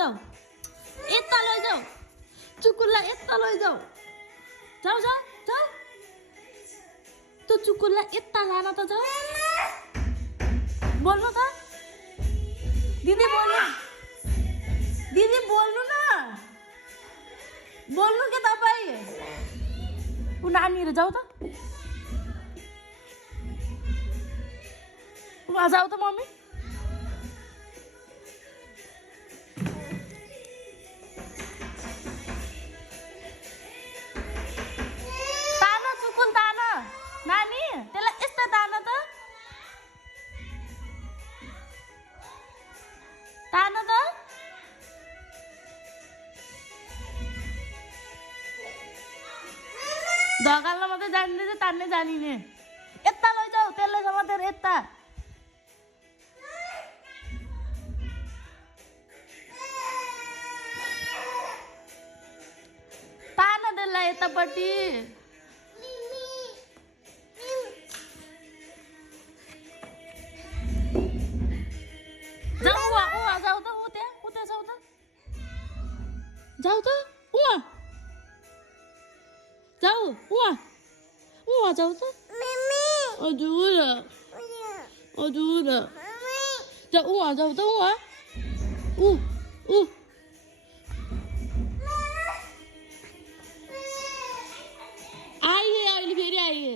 जाऊ यता लैजाऊ चुकुललाई यता लैजाऊ जाऊ जाऊ जाऊ त्यो चुकुललाई यता लान त जाऊ बोल्नु त दिदी बोल्नु न बोल्नु के तपाईँ ऊ नानीहरू जाऊ त जाऊ त मम्मी तान चुकुल तान नानी त्यसलाई यस्तो तान त तान त धगाल्न मात्रै जानिने चाहिँ तान्नै जानिने यता लैजाऊ त्यसलाई समातेर यता तान त्यसलाई यतापट्टि जाऊ उहाँ जाऊ त ऊ त्यहाँ जाऊ त जाऊ त उहाँ जाऊ उहाँ जाऊ त हजुर जा उहाँ जाऊ त उहाँ आइए अहिले फेरि आइए